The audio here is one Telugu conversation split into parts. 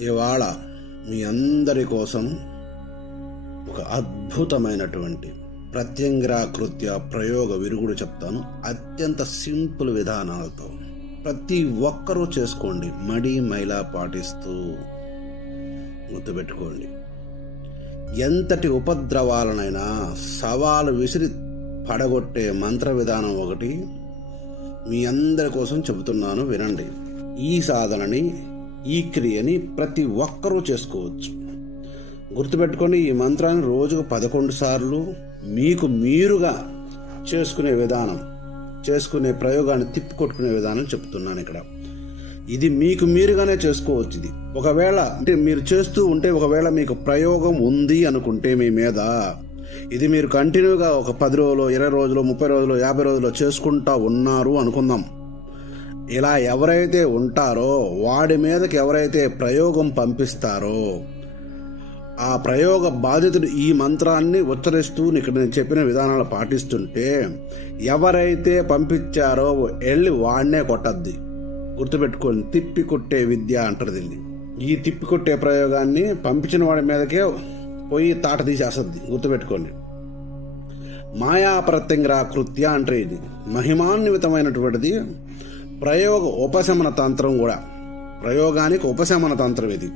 ఇవాళ మీ అందరి కోసం ఒక అద్భుతమైనటువంటి ప్రత్యంగ్రాకృత్య ప్రయోగ విరుగుడు చెప్తాను. అత్యంత సింపుల్ విధానాలతో. ప్రతి ఒక్కరూ చేసుకోండి. మడి మైలా పాటిస్తూ గుర్తుపెట్టుకోండి. ఎంతటి ఉపద్రవాలనైనా సవాలు విసిరి పడగొట్టే మంత్ర విధానం ఒకటి మీ అందరి కోసం చెబుతున్నాను వినండి. ఈ సాధనని ఈ క్రియని ప్రతి ఒక్కరూ చేసుకోవచ్చు. గుర్తుపెట్టుకొని ఈ మంత్రాన్ని రోజుకు పదకొండు సార్లు మీకు మీరుగా చేసుకునే విధానం చేసుకునే ప్రయోగాన్ని తిప్పికొట్టుకునే విధానం చెప్తున్నాను ఇక్కడ. ఇది మీకు మీరుగానే చేసుకోవచ్చు ఇది. ఒకవేళ అంటే మీరు చేస్తూ ఉంటే ఒకవేళ మీకు ప్రయోగం ఉంది అనుకుంటే మీ మీద. ఇది మీరు కంటిన్యూగా ఒక పది రోజులు ఇరవై రోజులు ముప్పై రోజులు యాభై రోజులు చేసుకుంటా ఉన్నారు అనుకుందాం. ఇలా ఎవరైతే ఉంటారో వాడి మీదకి ఎవరైతే ప్రయోగం పంపిస్తారో ఆ ప్రయోగ బాధితుడు ఈ మంత్రాన్ని ఉచ్చరిస్తూ ఇక్కడ నేను చెప్పిన విధానాలు పాటిస్తుంటే ఎవరైతే పంపించారో వెళ్ళి వాడినే కొట్టద్ది. గుర్తుపెట్టుకోండి తిప్పి కొట్టే విద్య అంటారు దీన్ని. ఈ తిప్పి కొట్టే ప్రయోగాన్ని పంపించిన వాడి మీదకే పోయి తాట తీసేస్తుంది. గుర్తుపెట్టుకోండి. మాయాప్రత్యంగరా కృత్య అంటే ఇది. మహిమాన్వితమైనటువంటిది. ప్రయోగ ఉపశమన తంత్రం కూడా. ప్రయోగానికి ఉపశమన తంత్రం ఇది.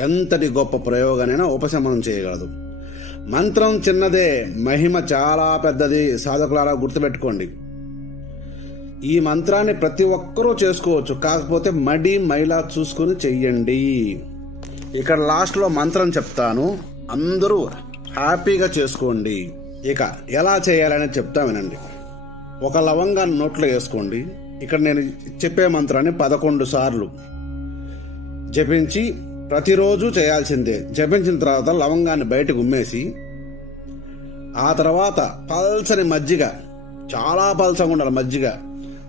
ఎంతటి గొప్ప ప్రయోగానైనా ఉపశమనం చేయగలదు. మంత్రం చిన్నదే మహిమ చాలా పెద్దది సాధకులారా గుర్తుపెట్టుకోండి. ఈ మంత్రాన్ని ప్రతి ఒక్కరూ చేసుకోవచ్చు. కాకపోతే మడి మైలా చూసుకుని చెయ్యండి. ఇక్కడ లాస్ట్లో మంత్రం చెప్తాను. అందరూ హ్యాపీగా చేసుకోండి. ఇక ఎలా చేయాలని చెప్తా వినండి. ఒక లవంగాన్ని నోట్లో వేసుకోండి. ఇక్కడ నేను చెప్పే మంత్రాన్ని పదకొండు సార్లు. జపించి ప్రతిరోజు చేయాల్సిందే. జపించిన తర్వాత లవంగాన్ని బయటకు ఉమ్మేసి ఆ తర్వాత పల్చని మజ్జిగ చాలా పల్చగా ఉండాలి మజ్జిగ.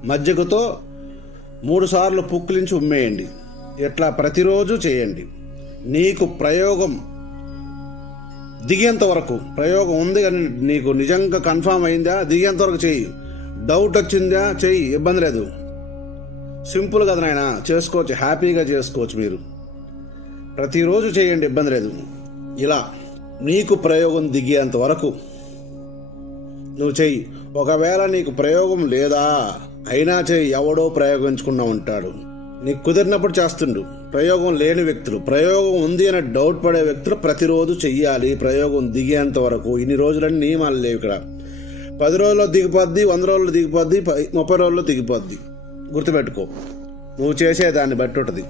మజ్జిగతో మూడు సార్లు పుక్కిలించి ఉమ్మేయండి. ఇట్లా ప్రతిరోజు చేయండి. నీకు ప్రయోగం దిగేంత వరకు ప్రయోగం ఉంది కానీ నీకు నిజంగా కన్ఫామ్ అయిందా? దిగేంత వరకు చెయ్యి డౌట్ వచ్చిందా? చెయ్యి ఇబ్బంది లేదు. సింపుల్ కదా నాయన చేసుకోవచ్చు హ్యాపీగా చేసుకోవచ్చు మీరు. ప్రతిరోజు చేయండి ఇబ్బంది లేదు. ఇలా నీకు ప్రయోగం దిగేంత వరకు. నువ్వు చెయ్యి ఒకవేళ నీకు ప్రయోగం లేదా అయినా చెయ్యి ఎవడో ప్రయోగించుకున్నా ఉంటాడు. నీకు కుదిరినప్పుడు చేస్తుండు. ప్రయోగం లేని వ్యక్తులు ప్రయోగం ఉంది అని డౌట్ పడే వ్యక్తులు ప్రతిరోజు చెయ్యాలి. ప్రయోగం దిగేంత వరకు. ఇన్ని రోజులన్నీ నియమాలు లేవు ఇక్కడ. పది రోజుల్లో దిగిపోద్ది వంద రోజుల్లో దిగిపోద్ది ముప్పై రోజుల్లో దిగిపోద్ది. గుర్తుపెట్టుకో. నువ్వు చేసే దాన్ని బట్టి ఉంటుంది.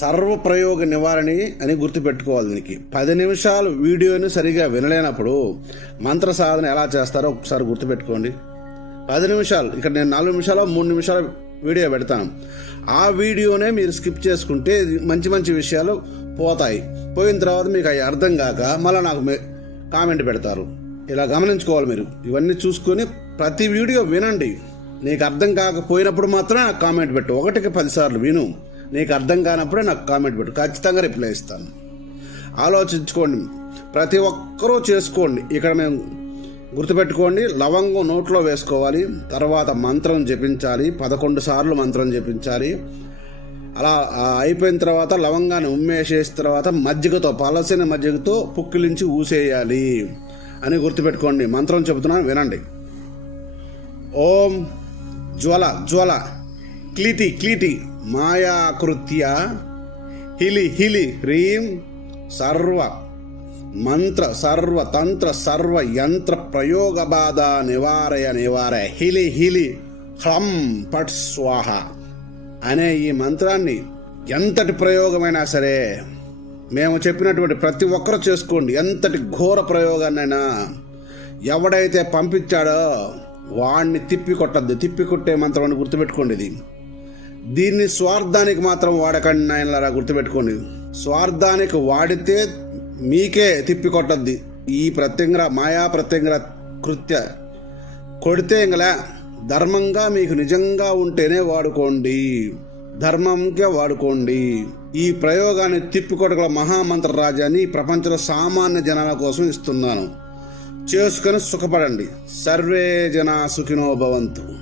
సర్వప్రయోగ నివారణి అని గుర్తుపెట్టుకోవాలి దీనికి. పది నిమిషాలు వీడియోని సరిగా వినలేనప్పుడు మంత్ర సాధన ఎలా చేస్తారో ఒకసారి గుర్తుపెట్టుకోండి. పది నిమిషాలు ఇక్కడ నేను నాలుగు నిమిషాలు మూడు నిమిషాలు వీడియో పెడతాను. ఆ వీడియోనే మీరు స్కిప్ చేసుకుంటే మంచి మంచి విషయాలు పోతాయి. పోయిన తర్వాత మీకు అవి అర్థం కాక మళ్ళీ నాకు కామెంట్ పెడతారు. ఇలా గమనించుకోవాలి మీరు. ఇవన్నీ చూసుకొని ప్రతి వీడియో వినండి. నీకు అర్థం కాకపోయినప్పుడు మాత్రమే నాకు కామెంట్ పెట్టు. ఒకటికి పదిసార్లు విను. నీకు అర్థం కానప్పుడే నాకు కామెంట్ పెట్టు. ఖచ్చితంగా రిప్లై ఇస్తాను. ఆలోచించుకోండి. ప్రతి ఒక్కరూ చేసుకోండి. ఇక్కడ మేము గుర్తుపెట్టుకోండి. లవంగం నోట్లో వేసుకోవాలి. తర్వాత మంత్రం జపించాలి. పదకొండు సార్లు మంత్రం జపించాలి. అలా అయిపోయిన తర్వాత లవంగాన్ని ఉమ్మేసేసిన తర్వాత మజ్జిగతో పలసిన మజ్జిగతో పుక్కిలించి ఊసేయాలి. అని గుర్తుపెట్టుకోండి. మంత్రం చెబుతున్నాను వినండి. ఓం జ్వల జ్వల క్లీటి క్లీటి మాయాకృత్య హిలి హిలి హ్రీం సర్వ మంత్ర సర్వ తంత్ర సర్వ యంత్ర ప్రయోగ బాధ నివారయ నివారయ హిలి హిలి హ్రం పట్ స్వాహ అనే ఈ మంత్రాన్ని ఎంతటి ప్రయోగమైనా సరే మేము చెప్పినటువంటి ప్రతి ఒక్కరు చేసుకోండి. ఎంతటి ఘోర ప్రయోగాన్నైనా ఎవడైతే పంపించాడో వాణ్ణి తిప్పి కొట్టద్దు. తిప్పి కొట్టే మంత్రం అని గుర్తుపెట్టుకోండి ఇది. దీన్ని స్వార్థానికి మాత్రం వాడకండి నాయనలారా గుర్తుపెట్టుకోండి. స్వార్థానికి వాడితే మీకే తిప్పి కొట్టద్ది. ఈ ప్రత్యంగర మాయా ప్రత్యంగర కృత్య కొడితే ఇంకలే ధర్మంగా మీకు నిజంగా ఉంటేనే వాడుకోండి. ధర్మంగా వాడుకోండి. ఈ ప్రయోగాన్ని తిప్పికొడగల మహామంత్ర రాజ్యాన్ని ప్రపంచంలో సామాన్య జనాల కోసం ఇస్తున్నాను. చేసుకొని సుఖపడండి. సర్వే జనా సుఖినో భవంతు.